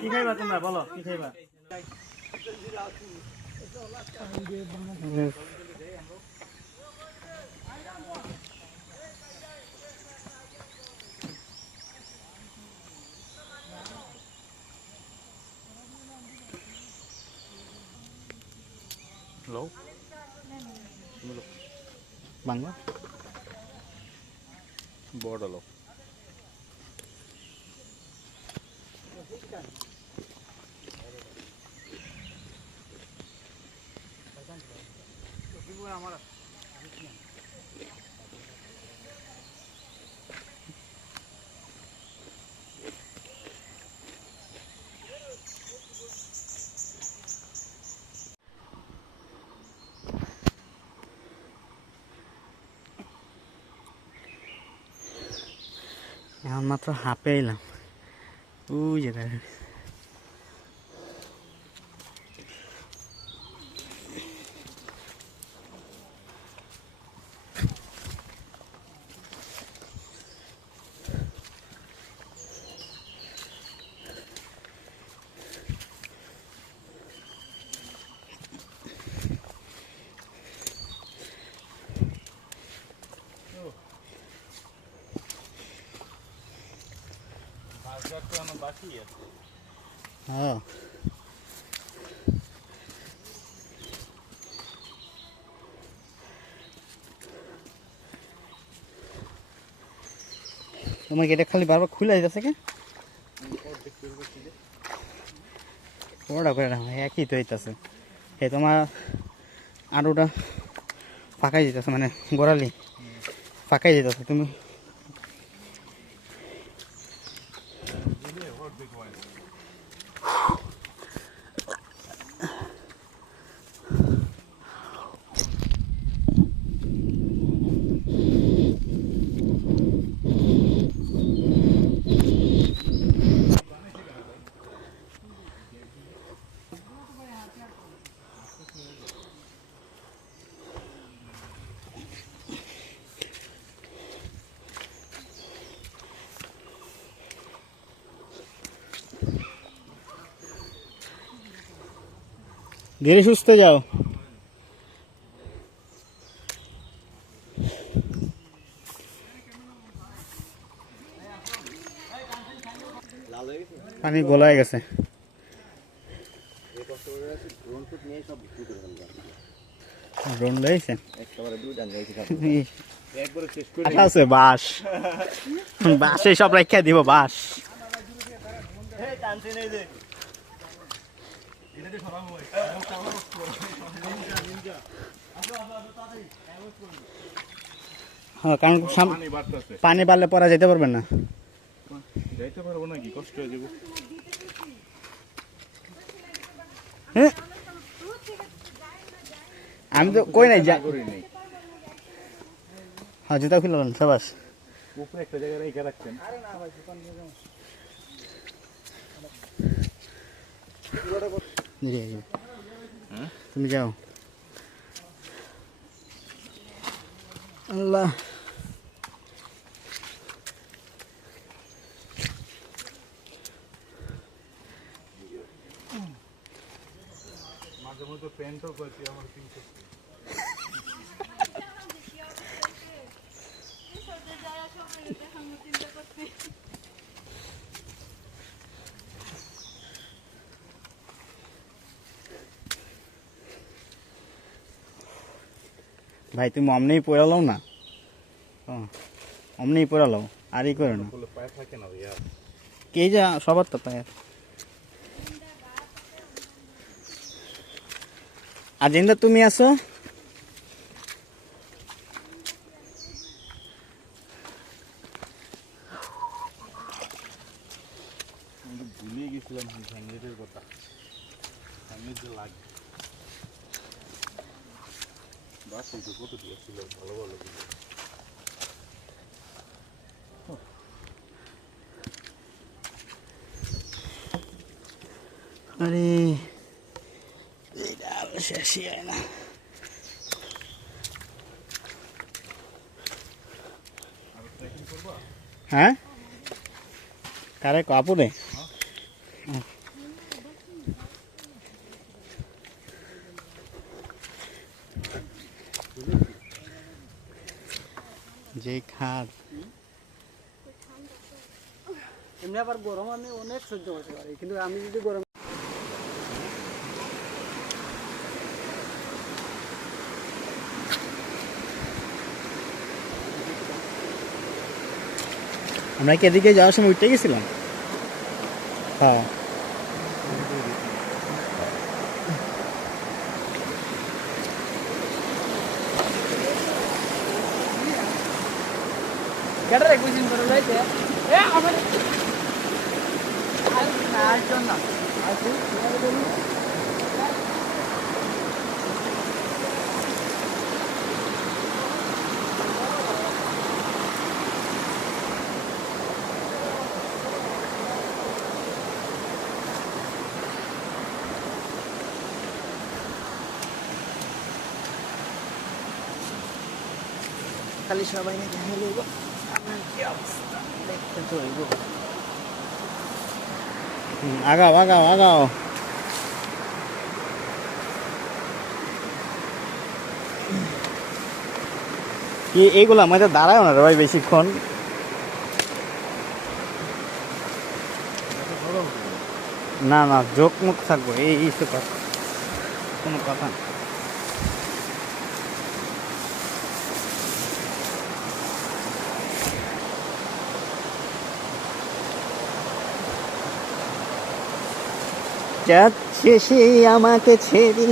কি খাইবা তোমরা বলো কি খাইবা Hello? Bangla? Border low. এখন মাত্র হাঁপে এলাম ওই যে দেখেন হ্যাঁ তোমার এটা খালি বারবার খুলে যেতেছে কে ওটা করে না একই তো হইতেছে এই তোমার আরোটা ফাঁকাই যেতেছে মানে গোড়ালি ফাঁকাই যেতেছে তুমি ধীরে সুস্থে যাও পানি গলায় গেছে ড্রোন লইছেন আছে বাস বাসে সব রেখে দিব বাস হ্যাঁ কারণ পানি বাড়লে পরে যেতে পারবেন না যাইতে পারবো নাকি কষ্ট হয়ে যাবে আমি তো কই নাই যা হ্যাঁ জুতা খুলে সবাস উপরে একটা জায়গায় রেখে রাখছেন তুমি যাও আল্লাহ মাঝে মধ্যে প্যান্টও করছি আমার পিছনে ভাই তুমি অমনেই পড়ালো না অমনেই পড়ালো আর ই করে না পায়ে থাকে না ভাইয়া কে যা সবার তো পায়ে আর জিন্দা তুমি আসো ভুলে গেছিলাম ফ্যামিলির কথা ফ্যামিলির যে লাগে বাস এই তো কত ছিল ভালো ভালো আরে এটা শেষই হয় না। হ্যাঁ কারে কাপুরে যে খাদ এমনি আবার গরম আমি অনেক সহ্য করতে পারি, কিন্তু আমি যদি গরম আমরা কি এদিকে যাওয়ার সময় উঠতে গেছিলাম? হ্যাঁ কেটারে কুইজিন করে যাইতে এ আমার আর জন্য আছে খালি সবাই নাকি হেলে আমার কি অবস্থা দেখতে তো হইব। আগাও আগাও আগাও। কি এইগুলা আমাদের দাঁড়ায় না রে ভাই বেশিক্ষণ? না না যোগ মুখ থাকবো এই তো কথা, কোনো কথা না। যাচ্ছে সে আমাকে ছেড়ে।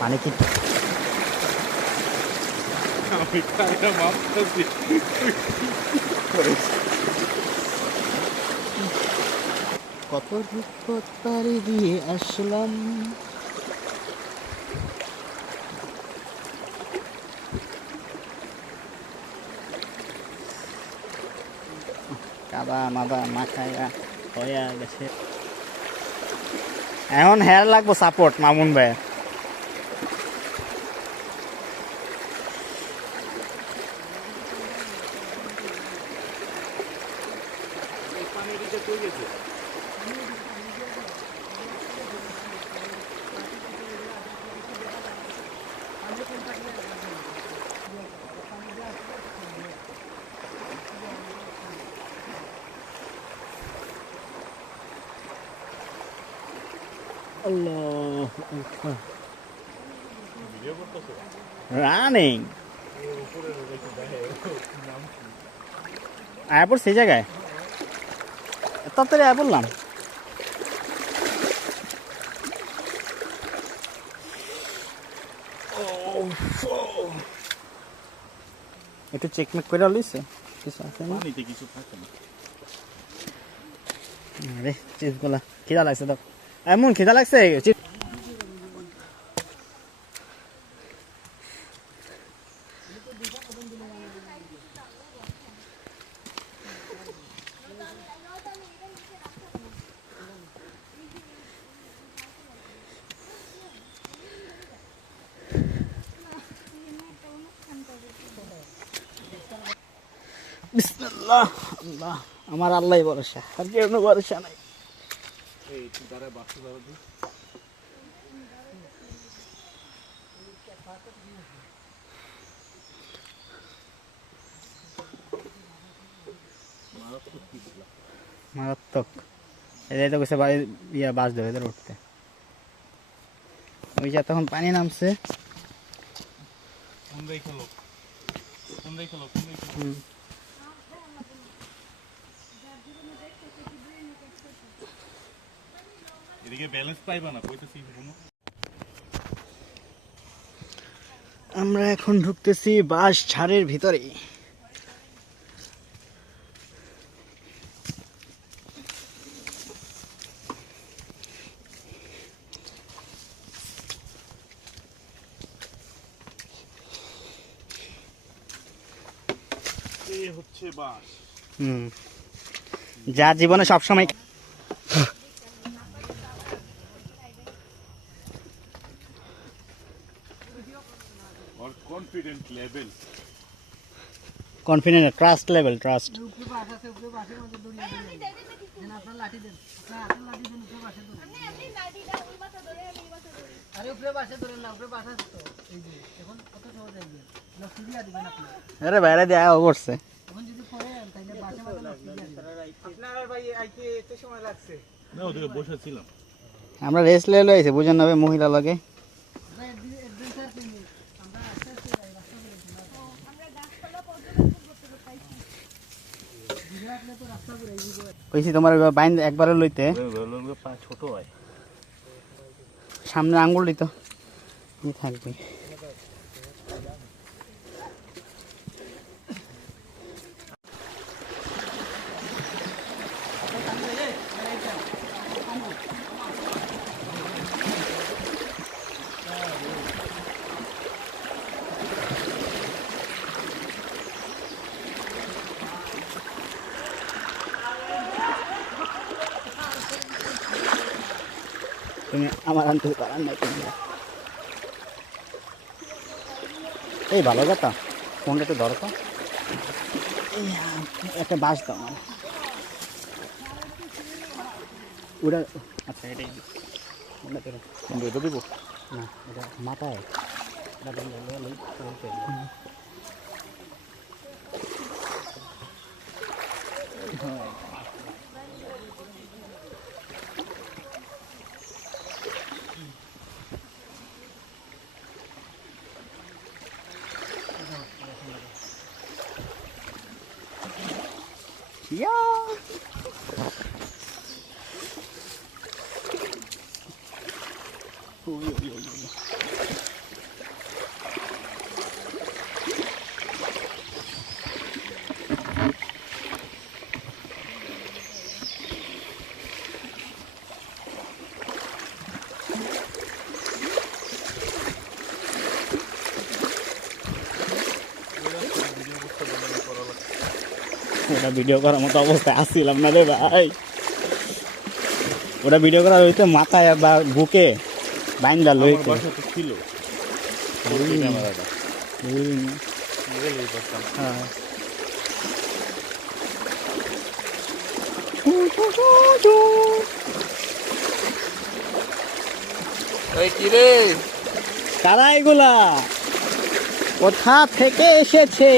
মানে কি আমি খাইয়া ভাবতেছি কত দুঃখ পাড়ি দিয়ে আসলাম। কাদা মাদা মাখায়া হয়ে গেছে। এখন হেয়ার লাগবো সাপোর্ট মামুন ভাই। আল্লাহ রানিং আয়াপুর সেই জায়গায় তাড়াতাড়ি আয়া বললাম। একটু চেকমেক করে লিছে কিছু আছে না? পানিতে কিছু থাকে না। আরে চিপসগুলা খিদা লাগছে তো, এমন খিদা লাগছে। বিসমিল্লাহ আল্লাহ, আমার আল্লাহই ভরসা, আর কেউ ভরসা নাই। এই একটু দাঁড়ায় বাসে দাঁড়াবি। মারাত্মক। এদের তো গেছে বাড়ি ইয়া বাস দেবে এদের উঠতে। ওই যে তখন পানি নামছে। কোনটাই খেলো কোনটাই খেলো কোনটাই খেলো। এদিকে ব্যালেন্স পাইবা না কইতেছি কোনো। আমরা এখন ঢুকতেছি বাস ঝাড়ের ভিতরে। নিচে হচ্ছে বাস। যা জীবনে সবসময় और confident level confident trust level trust উপরে বাস আছে, উপরে বাসের মধ্যে দড়িয়ে দেন, আপনার লাঠি দেন, আপনার হাতের লাঠি দেন, উপরে বাসে ধরে। আরে উপরে বাসে ধরেন না, উপরে বাস আছে তো, এই যে এখন কত সহজ হয়ে গেল, লক্ষ্য দিয়া দিবেন আপনি। আরে বাইরে দিয়ে আয়া করছে এখন যদি পড়েন তাহলে বাসে মাথা লক্ষ্য দিয়া দিবেন। আপনার ভাই আইতে এত সময় লাগছে? না ওদিকে বসেছিলাম। আমরা রেস্ট লে লইছে বুঝেন না মহিলা লাগে ভাই অ্যাডভেঞ্চার প্রেমী, আমরা আস্তে আস্তে যাই, রাস্তা করে আমরা গাছপালা পর্যবেক্ষণ করতে পাইছি। গুজরাটে তো রাস্তা করে এই কইছি তোমার বাইন একবারে লইতে পা ছোট হয়। সামনে আঙ্গুল দিত থাকবে তুমি আমার আনতে পারার নাই তুমি এই ভালো কথা ফোনটা তো ধরো তো এই একটা বাস দাও মানে ওটা আচ্ছা এটাই ওটা ধরো কিন্তু এটা দিব না এটা মাথায় এটা বন্ধ ওটা ভিডিও করার মতো অবস্থায় আসছিলাম না রে ভাই ওটা ভিডিও করা হইতে মাথায় বা বুকে বাইন্দা লইতে বাসা তো ছিল ক্যামেরাটা হ্যাঁ এই কি রে কারা এগুলা কোথা থেকে এসেছে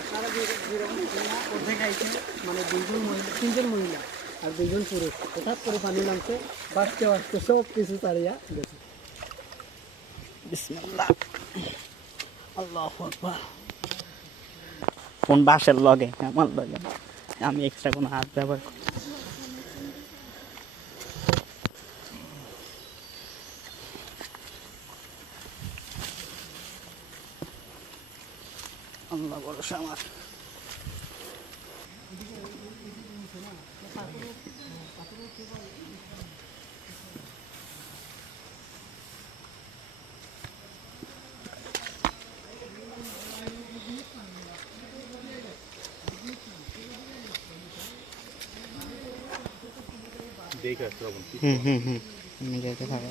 আপনারা অর্ধেক আইছে, মানে দুইজন মহিলা, তিনজন মহিলা আর দুইজন পুরুষ, হঠাৎ করে পানি নামছে, বাঁচতে বাঁচতে সব কিছু তাড়িয়া গেছে। বিসমিল্লাহ আল্লাহু আকবার ফোন বাসের লগে আমার লগে আমি এক্সট্রা কোনো হাত ব্যবহার করি আল্লাহ ভরসা আমার দেখা শ্রাবণ আমি যেতে থাকা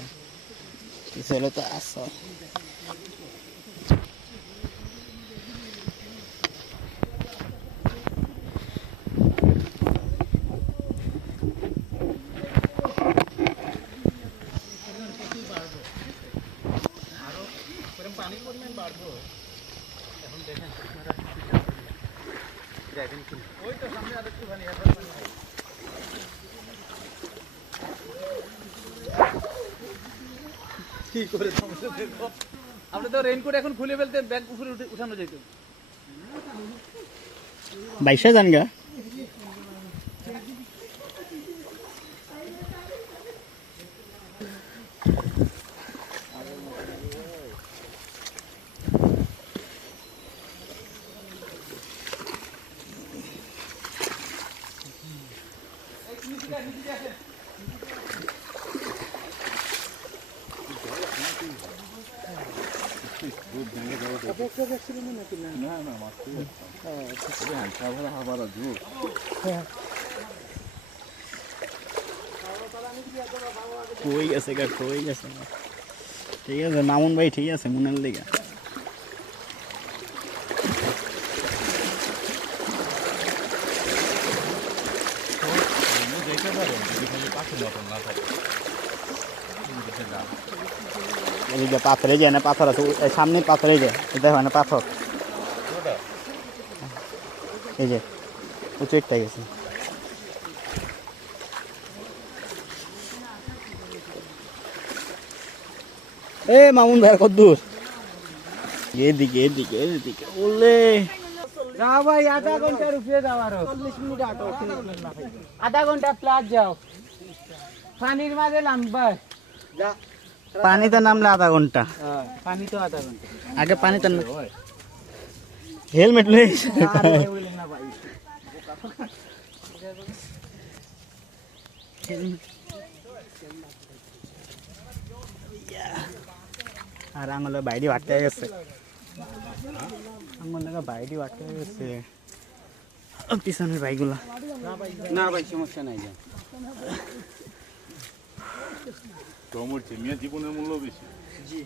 কিছু হলে তো আসো পানির পরিমাণ বাড়বো এখন দেখেন ওই তো সামনে আর একটু পানি কি করে আপনি তো রেইনকোট এখন খুলে ফেলতেন ব্যাগ উপরে উঠানো যেত 22 জান গা না না মাছ হাবার জোর কই গেছে গা কই গেছে ঠিক আছে মামুন ভাই ঠিক আছে মনের লিগা যেতে পারে যদি খালি পাখি মতন না থাকে এদিকে পাথরে যায় না পাথর আছে সামনে পাথরে যায় দেখো না পাথর এই যে উঁচু একটা গেছে এ মামুন ভাই কত দূর এদিকে এদিকে এদিকে বললে যাও ভাই আধা ঘন্টার উপরে যাও আরো 40 মিনিট আটো আধা ঘন্টা প্লাস যাও পানির মাঝে নামবা যা পানিতে নামলে আধা ঘন্টা পানি তো আধা ঘন্টা আগে পানিতে হেলমেট লই না ভাই আর আঙুলে বাইরে আটকে গেছে আঙুল লাগা বাইরে আটকে গেছে পিছনের বাইকগুলা না ভাই সমস্যা নাই যা টমেটো চিনিয়া জীবনের মূল্য বেশি জি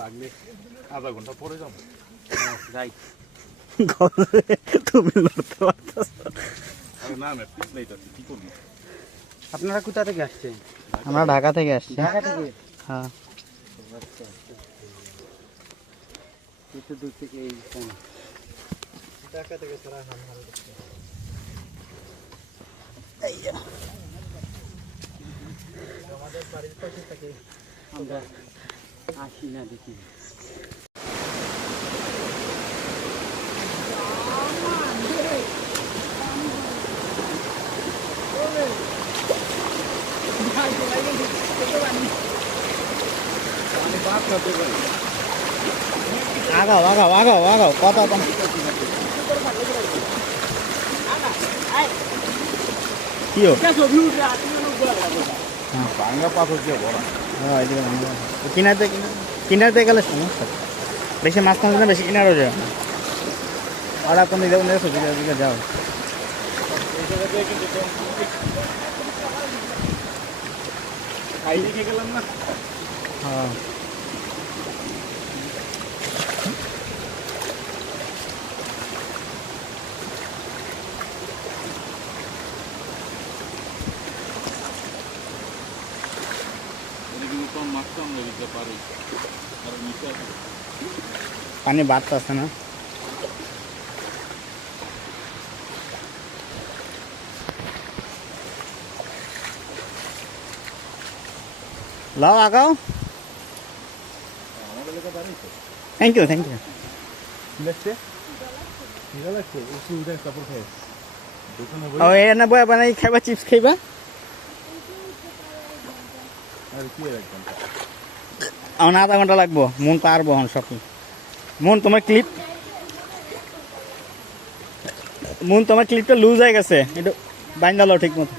লাগলে আধা ঘন্টা পরে যাবো রাইট তুমি লড়তে পারতো আরে না না ঠিক নাই কি করবি আপনারা কোথা থেকে আসছেন আমরা ঢাকা থেকে আসছি ঢাকা থেকে হ্যাঁ কত দূর থেকে এই ঢাকা থেকে সারা আমাদের বাড়ির পাশে থেকে আমরা আসি না দেখি আগাও আগাও আগাও আগাও কথা কি ভাঙ্গা পাথর দিয়ে ভরা কিনারতে কিনারতে গেলে সমস্যা বেশি মাছ খাওয়া বেশি কিনারও যায় ওরা কোন দিকে যাও খাই দেখে গেলাম না হ্যাঁ পানি বাড়তেছে না লাও আগাও থ্যাংক ইউ ও এনে বয়া বানাই খাইবা চিপস খাইবা আর কি রাখবেন আমার আধা ঘন্টা লাগবো মন পারবো হন সব মন তোমার ক্লিপটা লুজ হয়ে গেছে একটু বাইন্দালো ঠিক মতো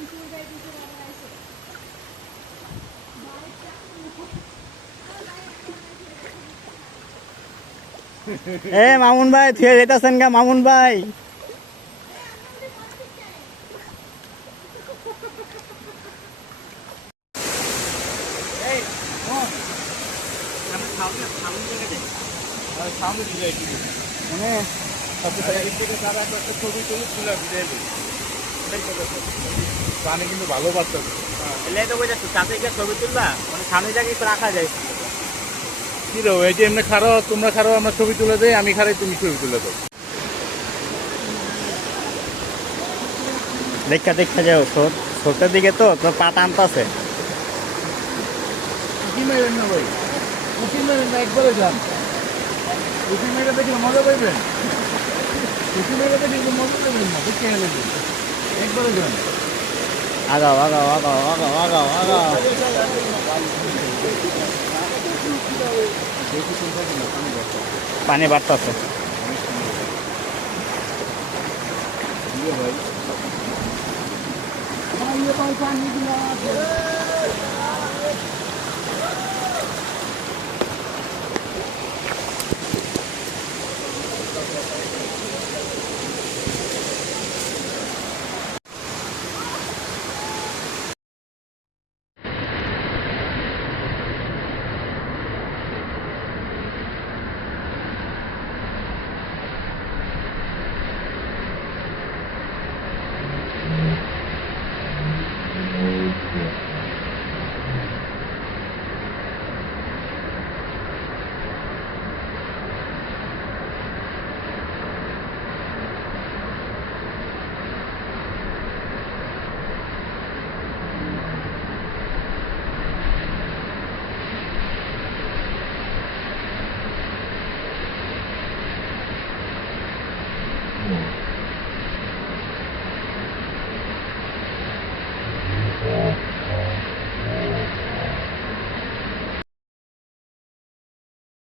এ মামুন ভাই থুয়ে যেতেছেন গা মামুন ভাই সামনে দিয়ে যাই ছবি তুলে তুলে ভিড়ে পানি কিন্তু ভালো পাচ্ছে ছবি তুলবা মানে সামনে জায়গায় রাখা যায় কি রে এই যে এমনি খারো তোমরা খারো আমরা ছবি তুলে দেই আমি খারাই তুমি ছবি তুলে দাও দেখা যাও ছোটের দিকে তো তোর পা টানতেছে কি মেরেন না ভাই উঠি মেরেন না একবারে যান উঠি মেরে দেখলে মজা পাইবেন উঠি মেরে দেখলে মজা পাইবেন না দেখে নেবেন একবারে যান আগাও আগাও আগাও আগাও আগাও আগাও পানি বাড়তেছে ভাই ये पैसा नहीं दिया